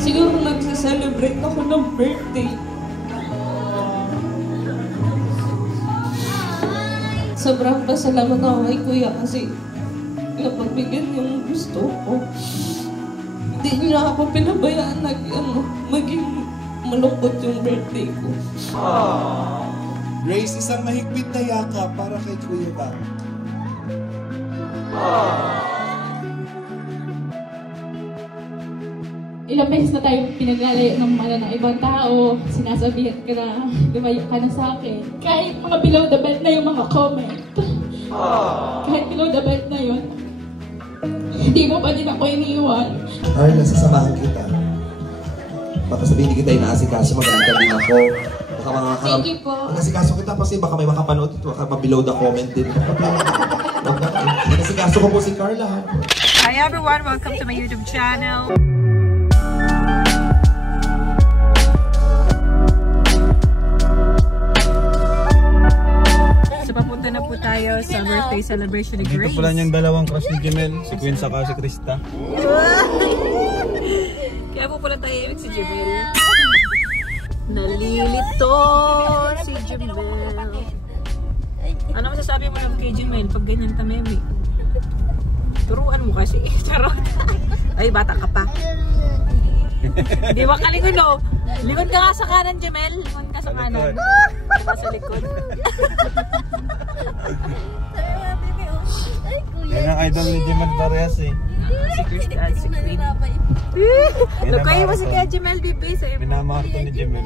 Siguro nagsa-celebrate ako ng birthday. Sobrang pasalamat ako kay Kuya kasi napagbigyan yung gusto ko. Hindi niya ako pinabayaan maging malungkot yung birthday ko. Grace, isang mahigpit na yakap para kay Kuya Bang. Ilang beses na tayo pinaglalayo ng ibang tao, sinasabihan ka na, lumayo ka na sa akin. Kahit mga below the belt na yung mga comment. Kahit below the belt na yun, hindi mo pa din ako iniiwan. Carla, sasamahan kita. Baka sabihin hindi kita inaasikaso, magaling din ako. Baka mga Thank you po. Inaasikaso kita kasi baka may makapanood ito, baka mabilow the comment din. Inaasikaso ko po si Carla. Hi everyone, welcome to my YouTube channel. So papunta na po tayo sa birthday celebration ni Grace. Ito pala yung dalawang crush ni Jemel, si Queen saka si Krista. Kaya po pala tayo si Jemel. Nalilito si Jemel. Ano masasabi mo lang kay Jemel pag ganyan tamemi? Turuan mo kasi. Charot. Ay, bata ka pa. Di ba ka likod o? Likod ka nga sa kanan, Jemel. Likod ka sa kanan. Diba sa likod? Yan ang idol ni Jemel parehas eh. Si Krista at si Queen. Lukay mo si kaya Jemel, bibi. Minamahal ko ni Jemel.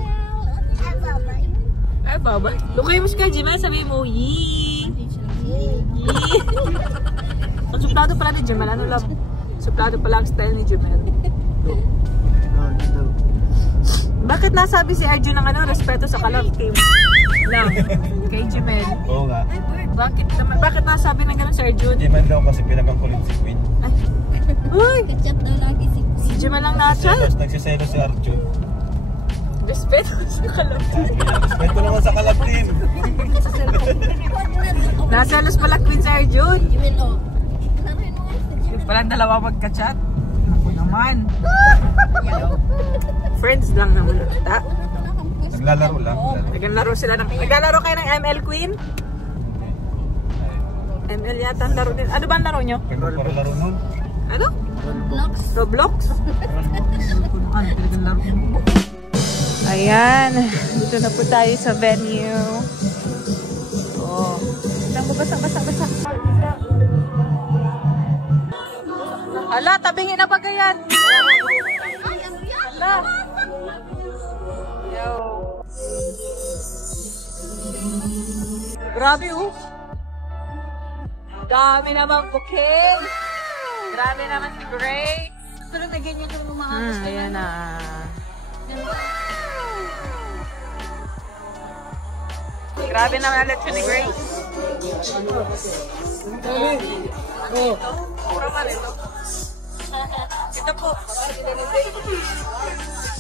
Ay, baba. Lukay mo si kaya Jemel, sabi mo, yee! Yee! Ang suplado pala ni Jemel, ano lang? Suplado pala ang style ni Jemel. Bakit nasabi si Arjun ng respeto sa kalab team? Lang, kay Jemel. Oo nga. Bakit nasabi ng gano'n si Arjun? Jemel daw kasi pinagangkulit si Queen. Ay! Uy! Kachat daw lagi si Jemel lang nasa. Nagsiselos si Arjun. Respeto sa kalab team. Respeto naman sa kalab team. Naselos pala Queen si Arjun. Jimel, oh. Yung palang dalawa magka-chat. Ako naman. Friends lang naman kita. Naglalaro lang. Naglalaro kayo ng ML Queen? ML yata ang laro din. Ano ba ang laro nyo? Para laro nun. Ano? Roblox? Ayan. Dito na po tayo sa venue. Oh. Basa. Hala, tabingin na pagayan. Hala. Yo. Grabe oh. Dami naman booking. Grabe naman si Grace. Pero na ganyan yung mga gusto. Ayan na. Grabe naman ang leksyon ni Grace. Pura man ito. Ito po.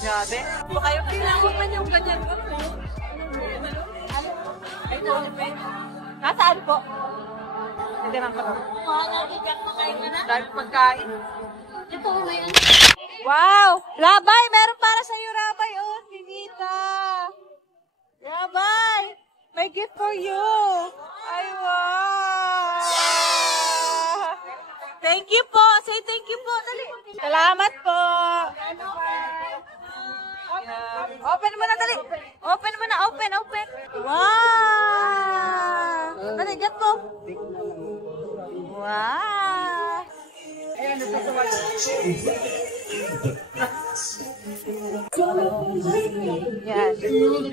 Grabe. Po kayo pinakot man yung ganyan ko. Nasaan po? Hindi lang ko. Dahil pagkain. Ito, may ano. Wow! Rabay! Meron para sa'yo, Rabay! Oh, Tinita! Rabay! May gift for you! Ay, wow! Thank you po! Say thank you po! Dali! Salamat po! Open mo na, dali! Open mo na! Open! Wow! Dali, get po! Wow! Yan.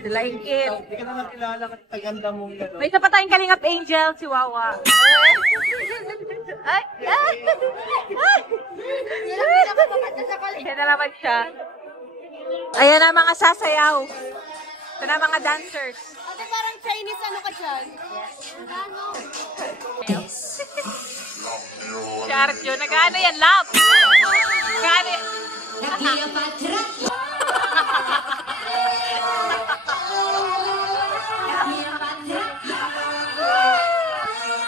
I like it. Hindi ka naman kilala at taganda mong gano'n. May isa pa tayong Kalingap Angel, si Wawa. Ay! Yan na naman siya. Ayan na mga sasayaw. Ito na mga dancers. Ate, parang Chinese ano ka dyan? Ano? Si Arjo, nag-ano yan? Love! Nag-ano yan?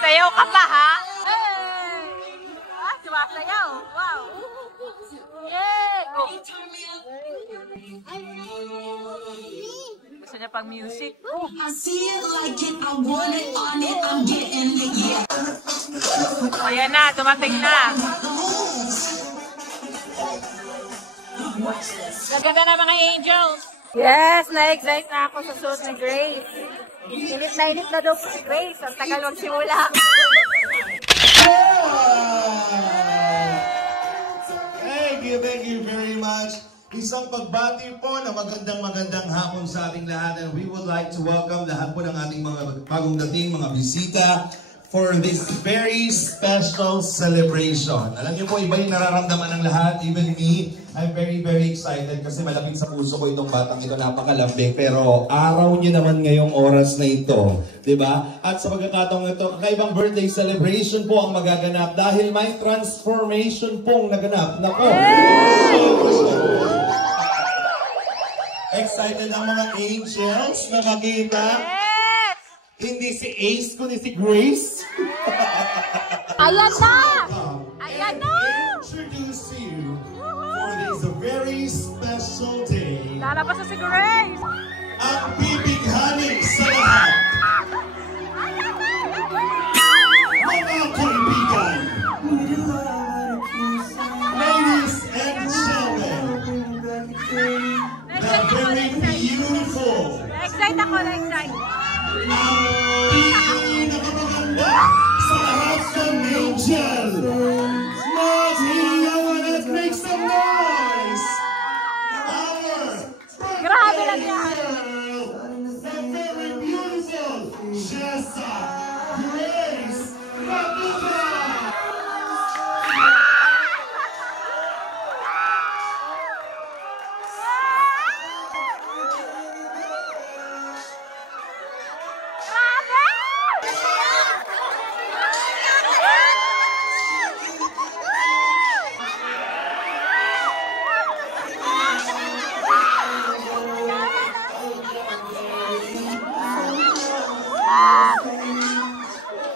Sayaw ka pa, ha? Hey! Sumasayaw. Wow! Yay! Gusto niya pang music. Ayan na, dumating na. Gaganda na mga angels. Yes, na-excite na ako sa suot ni Grace. Init na daw si Grace. Ang tagal magsimula. Thank you very much. Isang pagbati po na magandang hapon sa ating lahat, and we would like to welcome lahat po ng ating mga bagong dating, mga bisita for this very special celebration. Alam niyo po, iba yung nararamdaman ng lahat, even me. I'm very excited kasi malapit sa puso ko itong batang ito, napakalambing. Pero araw niyo naman ngayong oras na ito, di ba? At sa pagkakataong ito, kakaibang birthday celebration po ang magaganap dahil may transformation pong naganap. Nako! Excited ang mga angels na makita. Hindi si Ace, kundi si Grace. Ayan na! Ayan na! Introduce you for this very special day. Lalabas na si Grace! Ang bibighanin sa lahat. Mga kaibigan. Ladies and gentlemen. The very beautiful. Na-excite ako, na-excite. Ang pinakamaganda sa lahat ng angel. Let's make some noise. Grabe lang yan. The very beautiful Jessa Grace Matuta.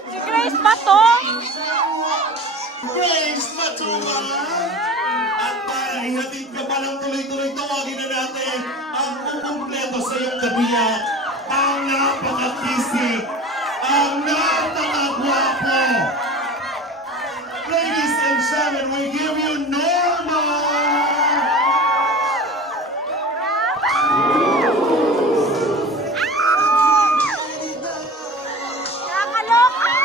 Si Grace ba to? Grace Matuta. At ihatid ka pa ng tuloy-tuloy, tawagin na natin ang kukumpleto sa iyong kabiyak. Ang napaka-kisig. Ang napaka-gwapo. Ladies and gentlemen, we give you Norma. Nakakaloka!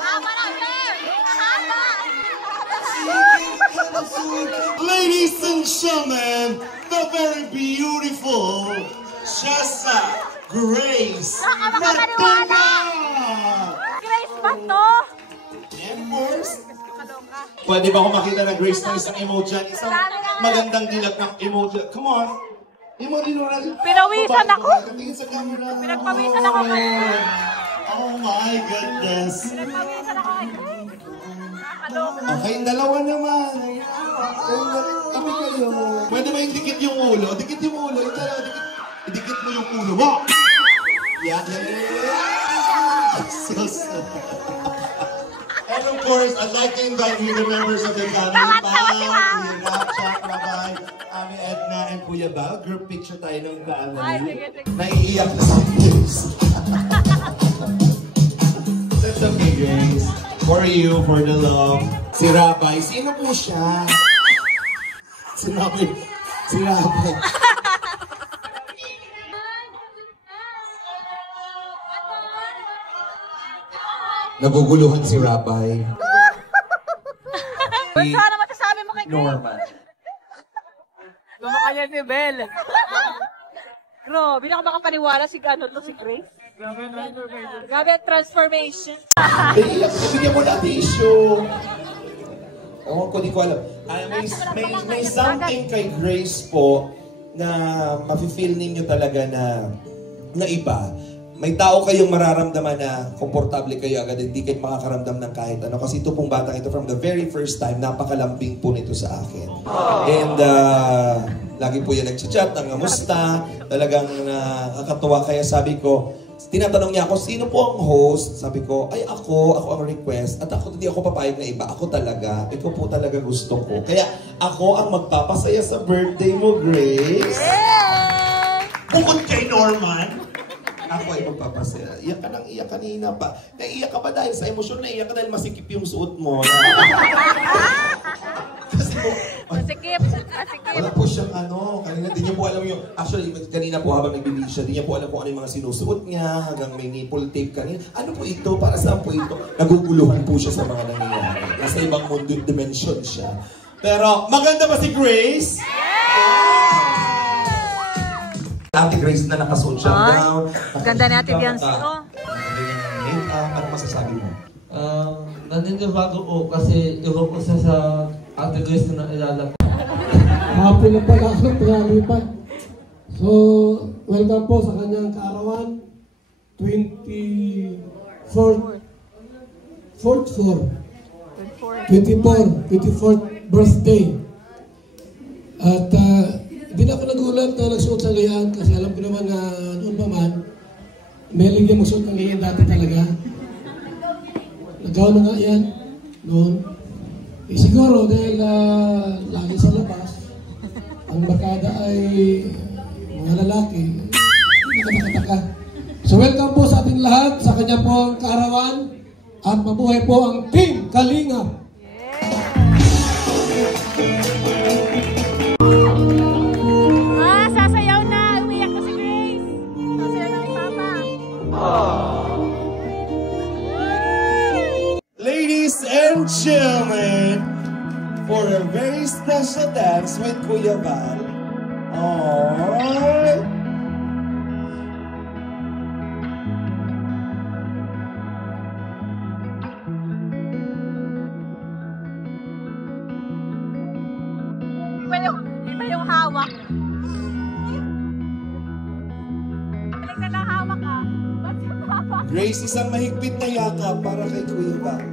Haba na, sir! Haba! Ladies and gentlemen, the very beautiful Jessa Grace Matuta. Grace ba to? And course, pwede ba ako makita na Grace ng isang emoji? Isang magandang dilag ng emoji. Come on. Emoji mo natin. Pinawisan ako. Tingin sa camera. Pinagpawisan ako ngayon. Oh my goodness. Pinagpawisan ako ngayon. Nakakaloka. Okay, dalawa naman. Kami kayo. Pwede ba yung dikit yung ulo? Dikit yung ulo. Yung dalawa, dikit mo yung ulo. Wow! Yeah. So sad. And of course, I'd like to invite you the members of the family. Kuya Rap, Jack, Rabay, Ami Edna, and Kuya Bal. Group picture tayo ng family. Naiiyak na si Grace. That's okay, Grace. For you, for the love. Si Rabay, sino po siya? Si Rabay. Naguguluhan si Rabay. Sana matasabi mo kay Grace. Norman. Gumakanya si Bel. Bro, binaka makapaniwala si Grace. Grabe ang transformation. Bigyan mo na tissue. Ewan ko, di ko alam. May something kay Grace po na mafe-feel ninyo talaga na iba. May tao kayong mararamdaman na komportable kayo agad, hindi kayo makakaramdam ng kahit ano. Kasi ito pong batang ito, from the very first time, napakalambing po nito sa akin. And lagi po yan nag-chat, ang kamusta, talagang nakakatuwa. Kaya sabi ko, tinatanong niya ako, sino po ang host? Sabi ko, ay ako ang request. At ako, hindi ako papayag na iba. Ako talaga. Ikaw po talaga gusto ko. Kaya ako ang magpapasaya sa birthday mo, Grace. Bukod kay Norman, ako ay magpapasaya. Iyak ka nang iyak kanina pa. Naiiyak ka ba dahil sa emosyon? Naiiyak ka dahil masikip yung suot mo? Kasi po, Masikip. wala po siyang kanina di niya po alam yung, actually kanina po habang nagbibig siya, di niya po alam kung ano yung mga sinusuot niya, hanggang may nipple tape kanina. Ano po ito? Para saan po ito? Naguguluhan po siya sa mga nangyayari. Nasa ibang mundo, dimension siya. Pero maganda ba si Grace? Ate Grace na nakasuot siya gown. Ganda ni Ate Biancy, oh. Ano masasabi mo? Naninibago po kasi iba po siya sa Ate Grace na ilalapit. Happy na pala ako pinalipat. So, welcome po sa kanyang kaarawan. 24th birthday. At hindi na ako nagulat na nagsuot sa layan kasi alam ko naman na noon pa man, may ligyan magsuot ng layan dati talaga. Nagawa na nga yan noon. Eh, siguro dahil lagi sa labas, ang barkada ay mga lalaki, nakataka-taka. So welcome po sa ating lahat sa kanya po ang kaarawan at mabuhay po ang Team Kalingap. Sasayaw na. Umiyak na si Grace. Sasayaw na ni Papa. Ladies and gentlemen, for a very special dance with Kuya Val. Aww. Iba yung hawak. Balik na lang hawak ah. Ba't yung hawak? Grace, isang mahigpit na yakap para kay Kuya Val.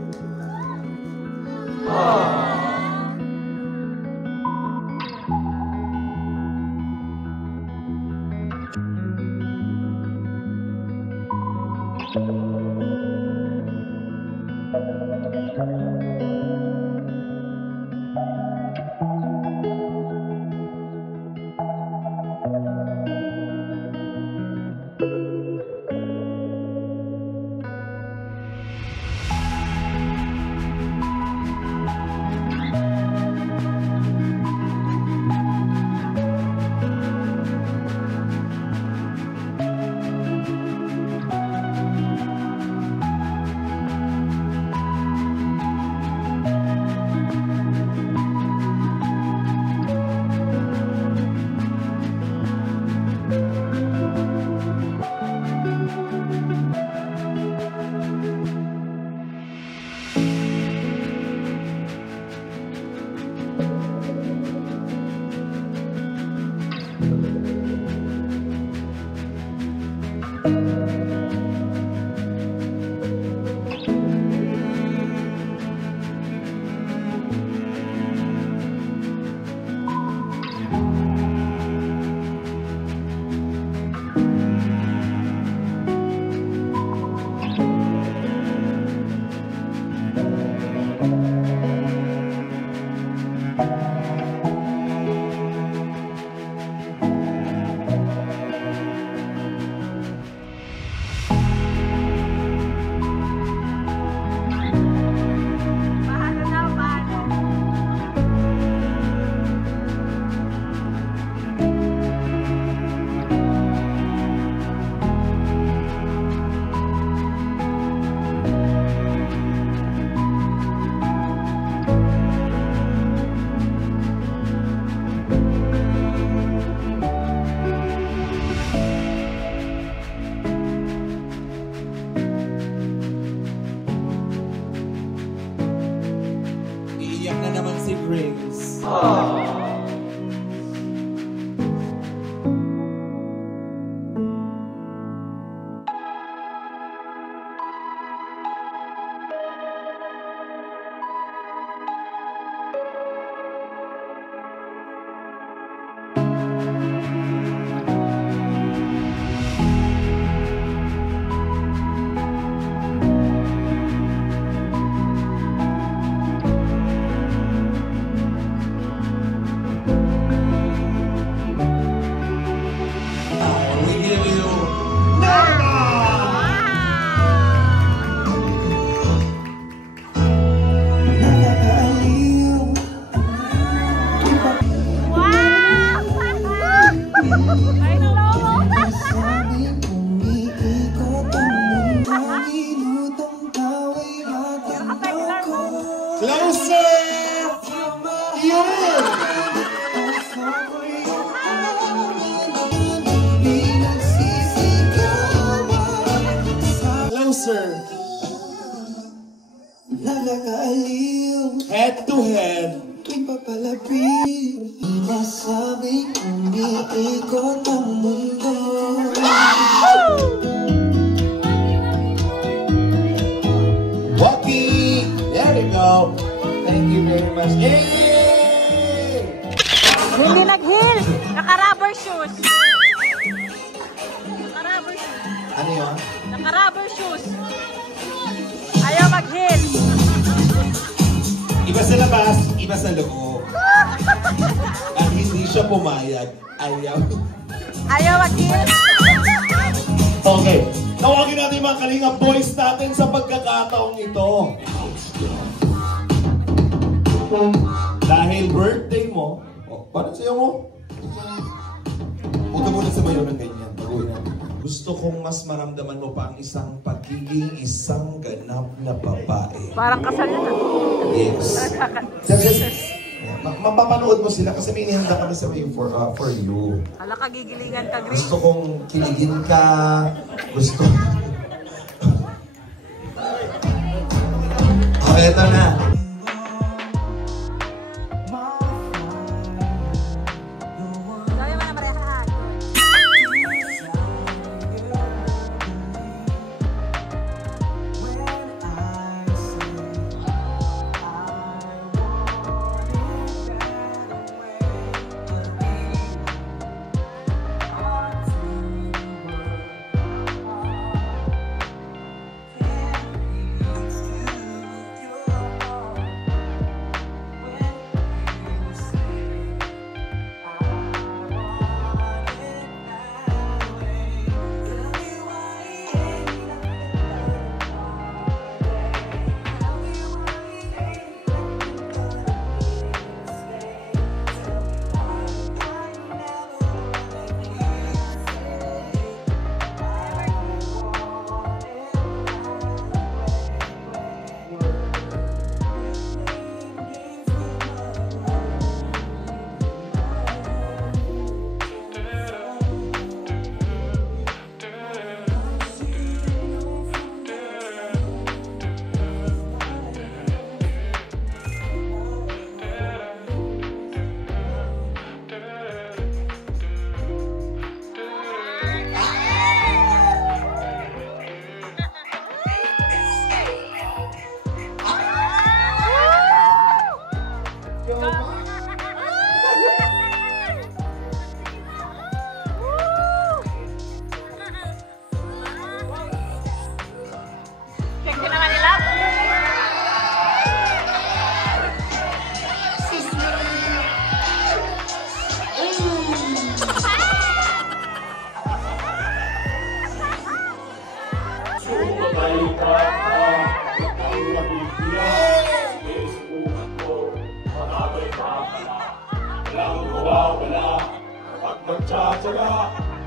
Closer! Yun! Closer. Head to head. Ipapalapit, masabing umiikot ang mundo. Waki! There you go. Thank you very much. Hey! Hindi nag-heel. Naka-rubber shoes. Naka-rubber shoes. Ano yun? Naka-rubber shoes. Ayaw mag-heel. Iba sa labas, iba sa loob. At hindi siya pumayag. Ayaw mag-heel. Okay. Tawagin natin yung mga Kalinga Boys natin sa pagkakataong ito. Dahil birthday mo, paano sa'yo mo? Huwag ka muna sabayo ng ganyan. Gusto kong mas maramdaman mo pa ang isang pagiging isang ganap na babae. Parang kasal na. Yes. Mapapanood mo sila kasi may inihanda kami sa way for you. Hala ka, gigilingan ka, Grace. Gusto kong kiligin ka. Gusto... Okay, ito na.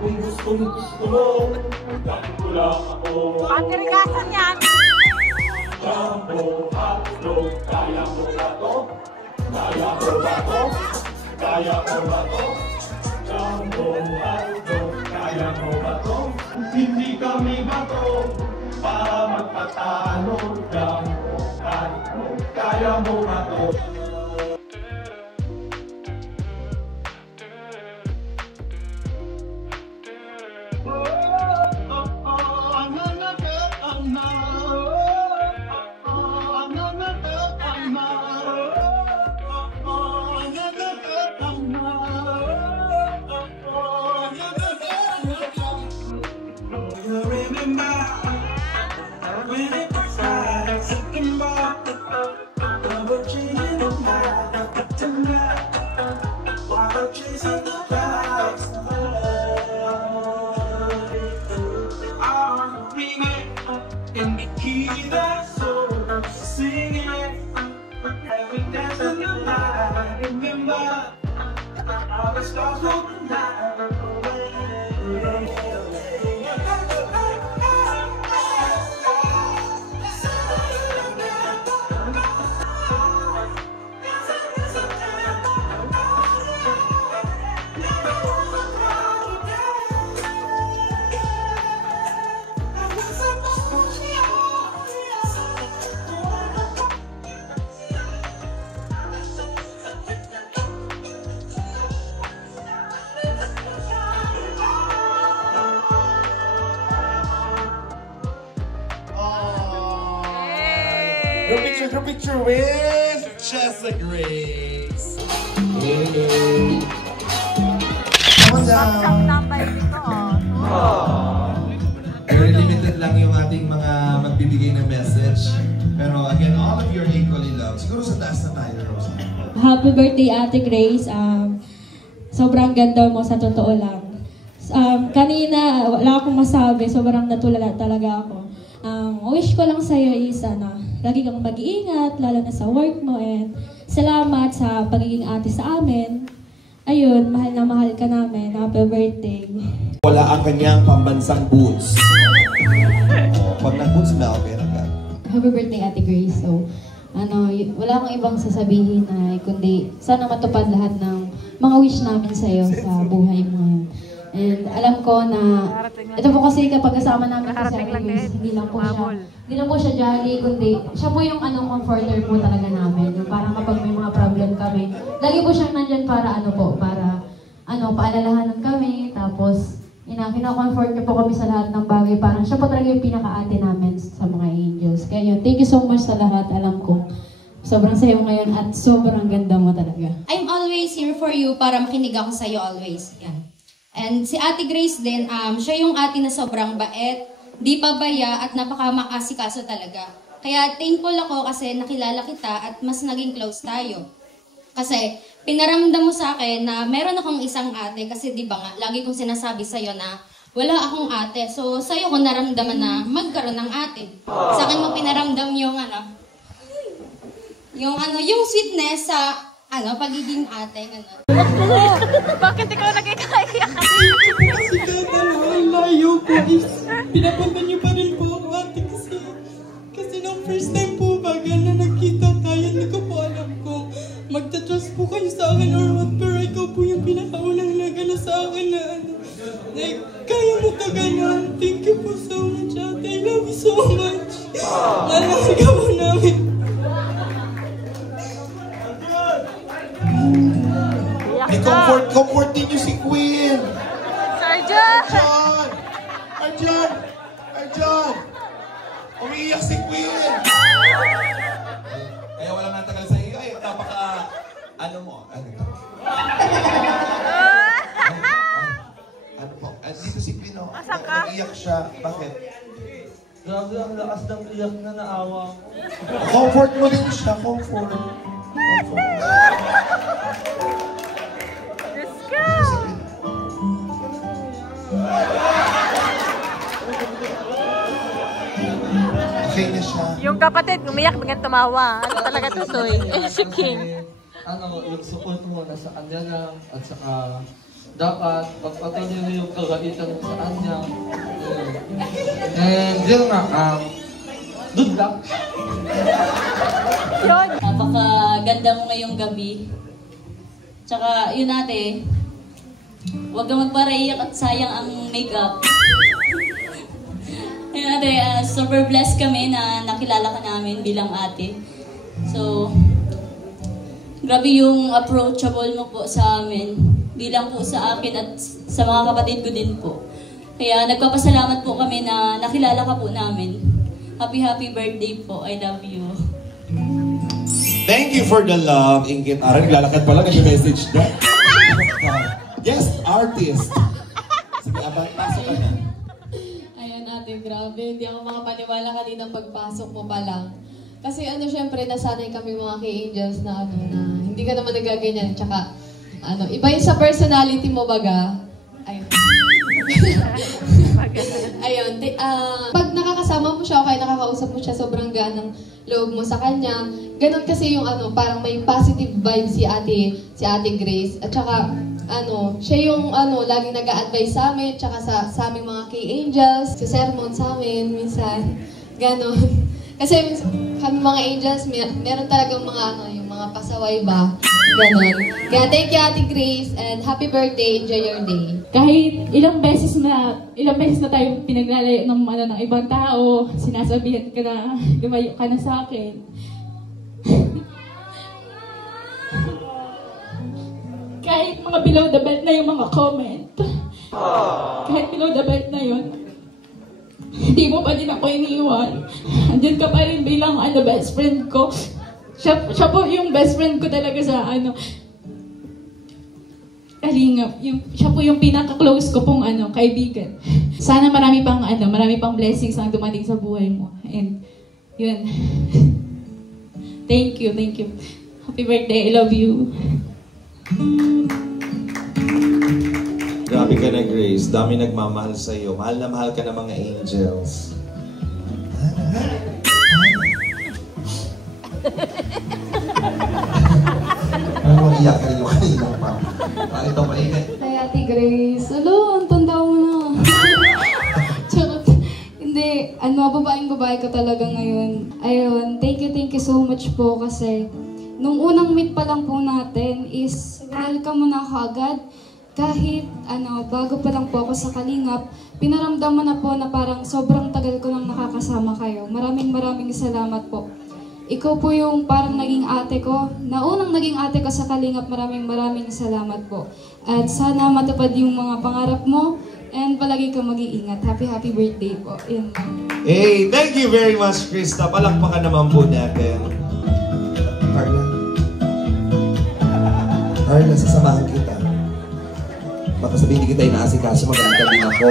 Kung gusto mo, ganito lang ako. Patirigasan yan. Jumbo, hotdog, kaya mo ba to? Kaya mo ba to? Kaya mo ba to? Jumbo, hotdog, kaya mo ba to? Hindi kami bato para magpatalo. Jumbo, hotdog, kaya mo ba to? Group picture with Jessa Grace. Hey. Come on down. Very limited lang yung ating mga magbibigay ng message. Pero again, all of you are equally loved. Siguro sa taas na tayo, Rosa. Happy birthday, Ate Grace. Sobrang ganda mo, sa totoo lang. Kanina, wala akong masabi. Sobrang natulala talaga ako. Wish ko lang sa'yo is, lagi kang mag-iingat, lalo na sa work mo. And salamat sa pagiging ate sa amin. Ayun, mahal na mahal ka namin. Happy birthday. Wala ang kanyang pambansang boots. Pag nag-boots na, okay na ka. Happy birthday, Ate Grace. So, wala akong ibang sasabihin na kundi sana matupad lahat ng mga wish namin sa'yo sa buhay mo ngayon. And alam ko na, ito po kasi kapag kasama namin ko si Ate Grace, hindi lang po siya jolly, kundi siya po yung comforter po talaga namin. Yung parang kapag may mga problem kami, lagi po siyang nandyan para paalalahanan kami, tapos kina-comfort niya po kami sa lahat ng bagay. Parang siya po talaga yung pinaka-ate namin sa mga angels. Kaya yun, thank you so much sa lahat. Alam ko, sobrang sayo ngayon at sobrang ganda mo talaga. I'm always here for you para makinig ako sa'yo always. Yan. And si Ate Grace din, siya yung ate na sobrang bait, di pabaya at napaka-makasikaso talaga. Kaya thankful ako kasi nakilala kita at mas naging close tayo. Kasi pinaramdam mo sa akin na meron akong isang ate kasi di ba nga, lagi kong sinasabi sa'yo na wala akong ate. So sa'yo ko naramdaman na magkaroon ng ate. Sa akin mo pinaramdam yung sweetness sa pagiging ate. Bakit ikaw nagkikaiyak? Kasi ang layo ko is pinapunta niyo pa rin po ako, ate, kasi nung first time po baga na nagkita tayo, hindi ko po alam kung magta-trust po kayo sa akin or what, pero ikaw po yung pinakaunang nagana sa akin na kaya mo to ganon. Thank you po so much, ate. I love you so much. Mahal ka po namin. Comfort din niyo si Queen. Arjan! Arjan! Umiiyak si Queen. Kaya walang natagal sa iyo. Ay, napaka... Ano po? Dito si Queen, nag-iyak siya. Bakit? Grabe ang lakas ng iyak na naawa ko. Comfort mo din siya. Comfort. Okay na siya. Yung kapatid, umiyak, bigyan tumawa. Ano talaga to, Soy? Si King. Yung support mo na sa kanya lang, at saka dapat pagpatuloy mo yung kagalitan sa kanya. And yun nga, good luck. Napakaganda mo ngayong gabi. Tsaka yun ate, huwag kang magparaiyak at sayang ang makeup. Yun ate, super blessed kami na nakilala ka namin bilang ate. So, grabe yung approachable mo po sa amin. Bilang po sa akin at sa mga kapatid ko din po. Kaya nagpapasalamat po kami na nakilala ka po namin. Happy birthday po. I love you. Thank you for the love, Ingit. Naglalakad pala, nag-message na. Guest artist. Sige, pasok ka na. Ayan ate, grabe. Hindi ako makapaniwala kaninang pagpasok mo pa lang. Kasi syempre, nasanay kami mga K-Angels na na hindi ka naman nagaganyan. Tsaka, iba yun sa personality mo baga. Ayun. Ayun. Pag nakakasama mo siya o kaya nakakausap mo siya, sobrang ganang loob mo sa kanya. Ganon kasi yung parang may positive vibe si Ate Grace. At saka, siya yung laging nag-a-advise sa amin, tsaka sa aming mga K-Angels, sa sermon sa amin, minsan. Ganon. Kasi kami mga angels, meron talagang yung mga pasaway ba? Ganon. Kaya thank you, Ate Grace, and happy birthday, enjoy your day. Kahit ilang beses na tayo pinaglalayo ng ibang tao, sinasabihan ka na, lumayo ka na sa akin. Kahit mga below the belt na yung mga comment. Kahit below the belt na yun, hindi mo pa din ako iniwan. andyan ka pa rin bilang best friend ko. Siya po yung best friend ko talaga sa Kalingap. Siya po yung pinaka-close ko pong kaibigan. Sana marami pang blessings ang dumating sa buhay mo. And yun. Thank you. Happy birthday. I love you. Grabe ka na, Grace. Dami nagmamahal sa'yo. Mahal na mahal ka ng mga angels. Ano iyak kayo kanina pa? Ito mainit. Kay Ate Grace, ang tanda mo na. Charot. Hindi, babaeng-babae ka talaga ngayon. Ayun, thank you so much po kasi nung unang meet pa lang po natin is welcome mo na ako agad. Kahit bago pa lang po ako sa Kalingap, pinaramdam mo na po na parang sobrang tagal ko nang nakakasama kayo. Maraming salamat po. Ikaw po yung parang naging ate ko. Naunang naging ate ko sa Kalingap. Maraming salamat po. At sana matupad yung mga pangarap mo. And palagi ka mag-iingat. Happy birthday po. Yan. Hey, thank you very much, Krista. Palakpakan naman po natin. Carla, sasamahan kita. Baka sabihin hindi kita inaasikaso, maganda din ako.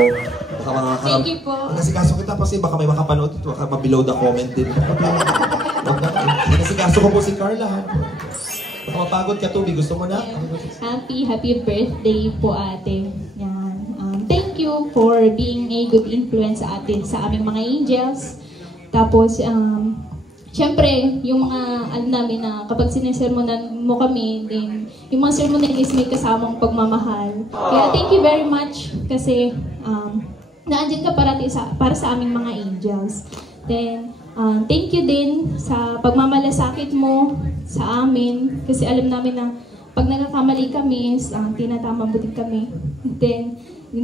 Baka Thank you po. Inaasikaso kita kasi baka may makapanood ito. Baka mabilow the comment din. Inaasikaso ko po si Carla. Baka mapagod ka, Tubi. Gusto mo na? Happy birthday po, ate. Yan. Thank you for being a good influence sa atin, sa aming mga angels. Tapos, syempre, yung mga namin na kapag sinesermonan mo kami, din yung mga sermon na is may kasamang pagmamahal. Kaya thank you very much kasi naandyan ka para sa aming mga angels. Then, thank you din sa pagmamalasakit mo sa amin kasi alam namin na pag nagkakamali kami, tinatamabutin kami. Then,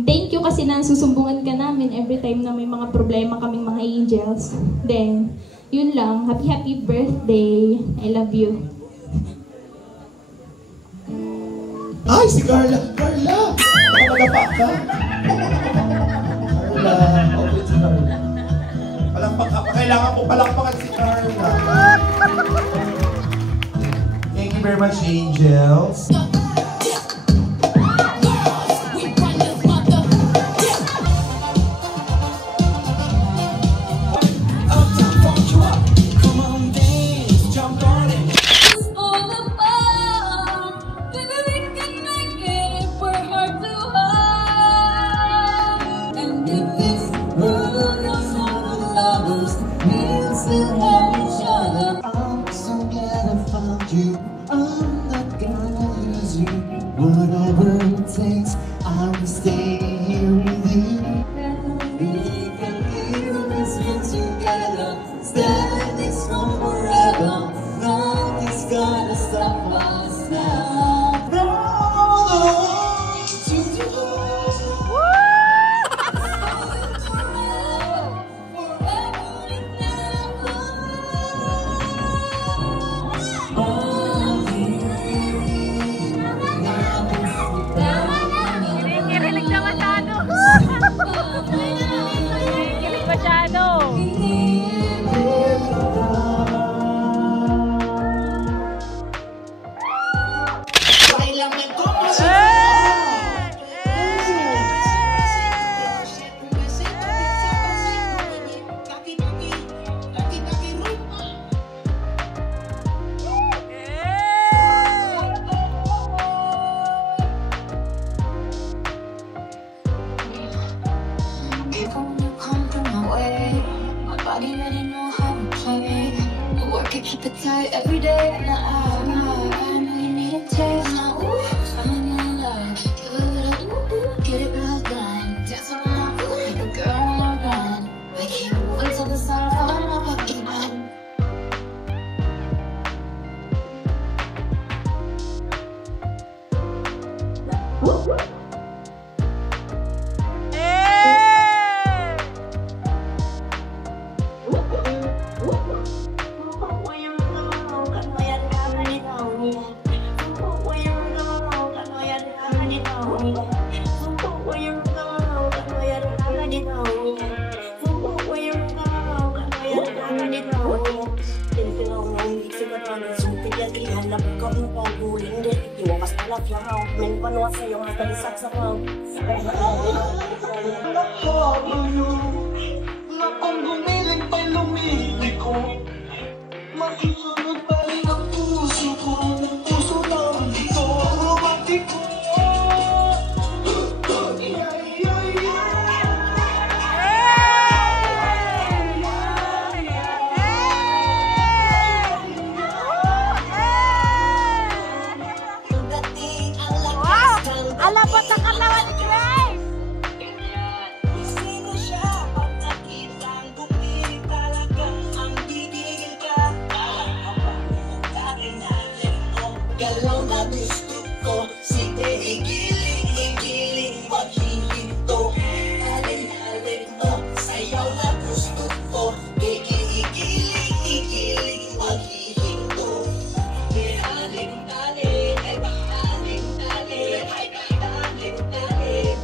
thank you kasi nasusumbungan ka namin every time na may mga problema kaming mga angels. Then, yun lang. Happy birthday. I love you. Ay, si Carla! Carla! Baka madapa ka. Carla. Okay, si Carla. Kailangan po palakpakan si Carla. Thank you very much, angels. Whatever it takes, I will stay here with you. We can live this one together, standing strong forever. Nothing's gonna stop us now. To do keep it tight every day, and I know you need a taste. Now, find my love, give it a little, get it well done. Dance around, girl, I'm run. I can't wait till the sun comes up again. kung pangguling din, iwakas na lang min panwa sa'yo nga talisat sa kaw. Na kung gumiling pa'y lumili ko, masusunod pa rin ang puso ko, puso ng dito, romantiko. Alabot ang kalawan, Grace! Sino siya? Pag nakita ang bukid, talagang ang bibigil ka. Galaw na gusto ko, sige igiling, maghihinto. Halin-halin to, sayaw na gusto ko, igiling, maghihinto. Halin-halin, ay halin-halin, ay halin-halin.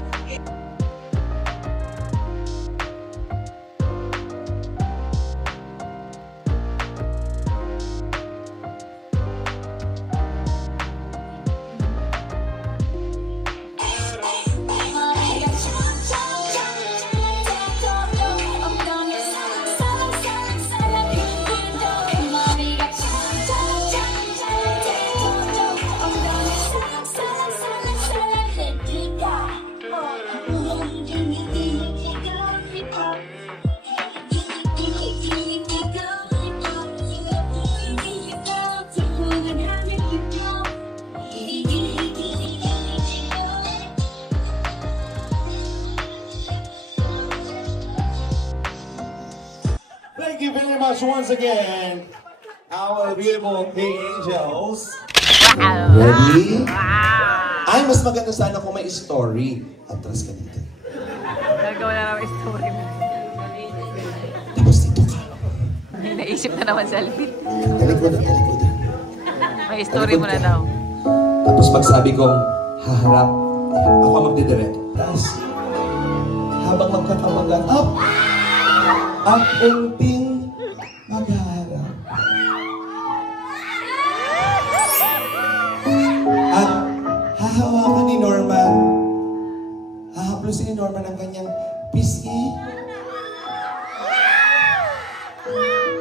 Thank you very much once again, our beautiful angels. Ready? Ay, mas maganda sana kung may story. Atras ka dito. Nagawa na naman story mo. Tapos dito ka. Naisip na naman si Alvin. Talikodan. May story mo na daw. Tapos pag sabi kong haharap, ako magdidirect. Tapos, habang magkakamagan, ang unting magharap. At hahawakan ni Norman, hahaplusin ni Norman ang kanyang pisngi.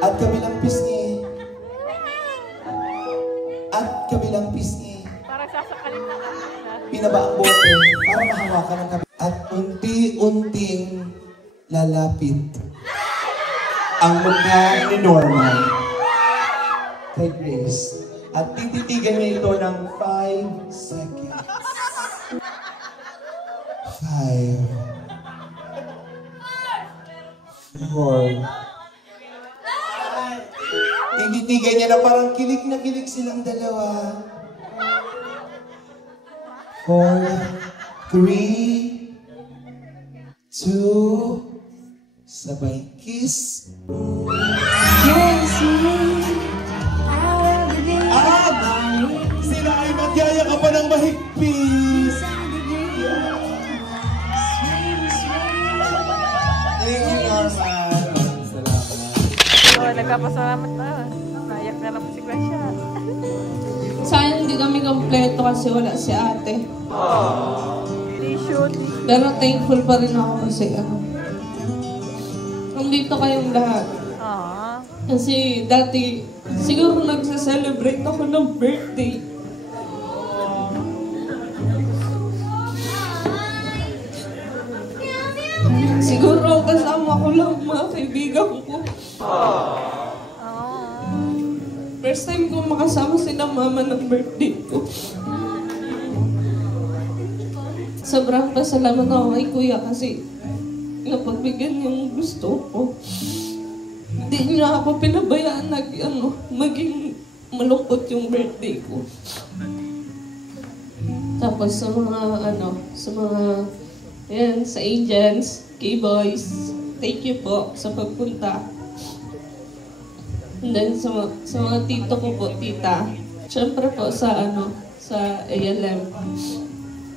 At kabilang pisngi. At kabilang pisngi. Parang sasakalin na Pinaba ang bote para mahawakan ng kabilang. At unti-unting lalapit ang mukha ni Norman kay Grace. At tititigan niya ito ng 5 seconds. 5 4 Tititigan niya na parang kilig na kilig silang dalawa. 4 3 2 sabay kiss. At sila ay magyayakapan ng mahigpit. Thank you, Norman. Oh, nagpapasalamat na. Nayak na naman si Gracia. Sayang hindi kami kompleto kasi wala si ate. Pero thankful pa rin ako kasi nandito kayong lahat. Kasi dati, siguro nagsa-celebrate ako ng birthday. Siguro kasama ko lang mga kaibigan ko. First time ko makasama sila mama ng birthday ko. Sobrang pasalamat ako kay kuya kasi napagbigyan yung gusto ko. Hindi niya ako pinabayaan maging malungkot yung birthday ko. Tapos sa mga sa agents, K-boys, thank you po sa pagpunta. And then sa mga tito ko po, tita, syempre po sa ALM,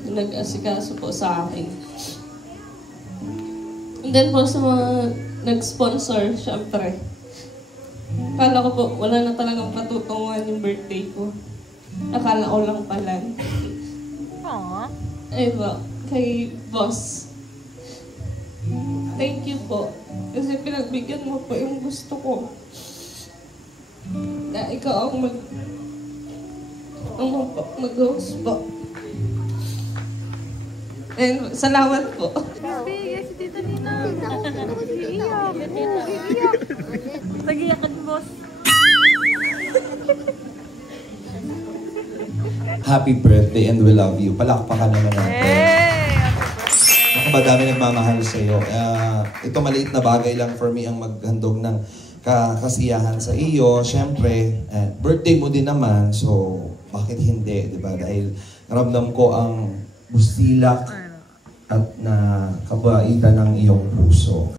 nag-asikaso po sa akin. And then po sa mga nag-sponsor, syempre. Kala ko po, wala na talagang patutunguhan yung birthday ko. Akala ko lang pala. Aww. Eva, kay boss. Thank you po. Kasi pinagbigyan mo po yung gusto ko. Na ikaw ang mag-host po. And salamat po. Yes, si Tita Nina. Iiyak. Tagiyak ka, boss. Happy birthday and we love you. Palakpakan naman natin. Ako ba dami nagmamahal sa'yo. Ito maliit na bagay lang for me ang maghandog ng kasiyahan sa iyo. Siyempre, birthday mo din naman. So, bakit hindi? Diba? Dahil ramdam ko ang bustilak at na kabaitan ng iyong puso.